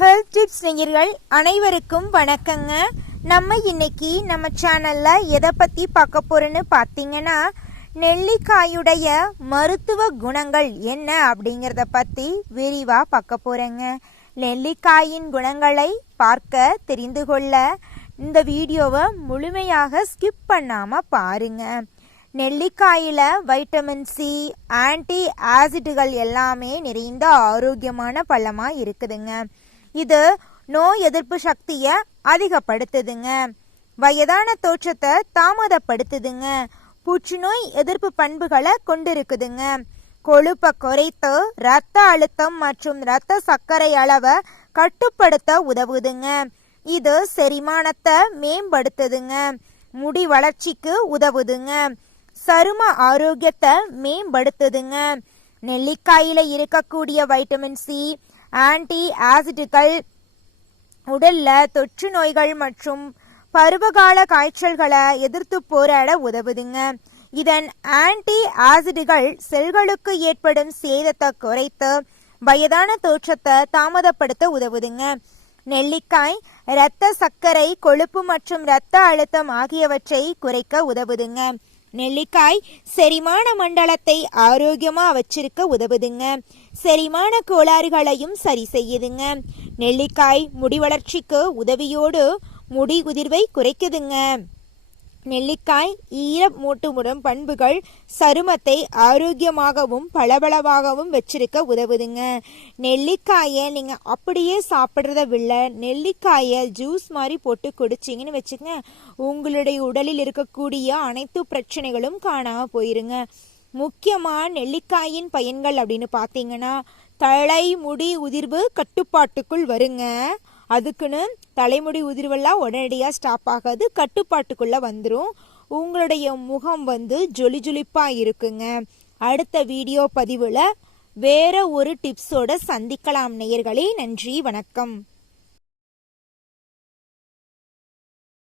Health tips நேயர்கள் அனைவருக்கும் வணக்கங்க. நம்ம இன்னைக்கு நம்ம சேனல்ல எதை பத்தி பார்க்க போறோன்னு பார்த்தீங்கன்னா, நெல்லிக்காயுடைய மருத்துவ குணங்கள் என்ன அப்படிங்கிறத பத்தி விரிவா பார்க்க போறேங்க. நெல்லிக்காயின் குணங்களை பார்க்க தெரிந்து கொள்ள இந்த வீடியோவை முழுமையாக ஸ்கிப் பண்ணாம பாருங்க. நெல்லிக்காயில வைட்டமின் சி, ஆன்டி ஆசிட்டுகள் எல்லாமே நிறைந்த ஆரோக்கியமான பழமா இருக்குதுங்க. இது நோய் எதிர்ப்பு சக்தியை அதிகப்படுத்துதுங்க, வயதான தோற்றத்தை தாமதப்படுத்துதுங்க, புற்றுநோய் எதிர்ப்பு பண்புகளை கொண்டிருக்குதுங்க, கொழுப்பை குறைத்து இரத்த அழுத்தம் மற்றும் இரத்த சர்க்கரை அளவை கட்டுப்படுத்த உதவுதுங்க. இது செரிமானத்தை மேம்படுத்துதுங்க, முடி வளர்ச்சிக்கு உதவுதுங்க, சரும ஆரோக்கியத்தை மேம்படுத்துதுங்க. நெல்லிக்காயில இருக்கக்கூடிய வைட்டமின் சி, ஆன்டி ஆசிட்டுகள் உடல்ல தொற்று நோய்கள் மற்றும் பருவகால காய்ச்சல்களை எதிர்த்து போராட உதவுதுங்க. இதன் ஆன்டி ஆசிட்டுகள் செல்களுக்கு ஏற்படும் சேதத்தை குறைத்து வயதான தோற்றத்தை தாமதப்படுத்த உதவுதுங்க. நெல்லிக்காய் இரத்த சர்க்கரை, கொழுப்பு மற்றும் இரத்த அழுத்தம் ஆகியவற்றை குறைக்க உதவுதுங்க. நெல்லிக்காய் செரிமான மண்டலத்தை ஆரோக்கியமா வச்சிருக்க உதவுதுங்க, செரிமான கோளாறுகளையும் சரி செய்யுதுங்க. நெல்லிக்காய் முடி வளர்ச்சிக்கு உதவியோடு முடி உதிர்வை குறைக்குதுங்க. நெல்லிக்காய் ஈரமூட்டுமுடன் பண்புகள் சருமத்தை ஆரோக்கியமாகவும் பளபளவாகவும் வச்சிருக்க உதவுதுங்க. நெல்லிக்காயை நீங்க அப்படியே சாப்பிட்றத விட நெல்லிக்காயை ஜூஸ் மாதிரி போட்டு குடிச்சிங்கன்னு வச்சுங்க, உங்களுடைய உடலில் இருக்கக்கூடிய அனைத்து பிரச்சனைகளும் காணாம போயிருங்க. முக்கியமா நெல்லிக்காயின் பயன்கள் அப்படின்னு பார்த்தீங்கன்னா, தலை முடி உதிர்வு கட்டுப்பாட்டுக்குள் வருங்க. அதுக்குன்னு தலைமுடி உதிர்வெல்லாம் உடனடியாக ஸ்டாப் ஆகாது, கட்டுப்பாட்டுக்குள்ள வந்துடும். உங்களுடைய முகம் ஜொலி ஜொலிப்பாக இருக்குங்க. அடுத்த வீடியோ பதிவில் வேற ஒரு டிப்ஸோட சந்திக்கலாம் நேயர்களே. நன்றி, வணக்கம்.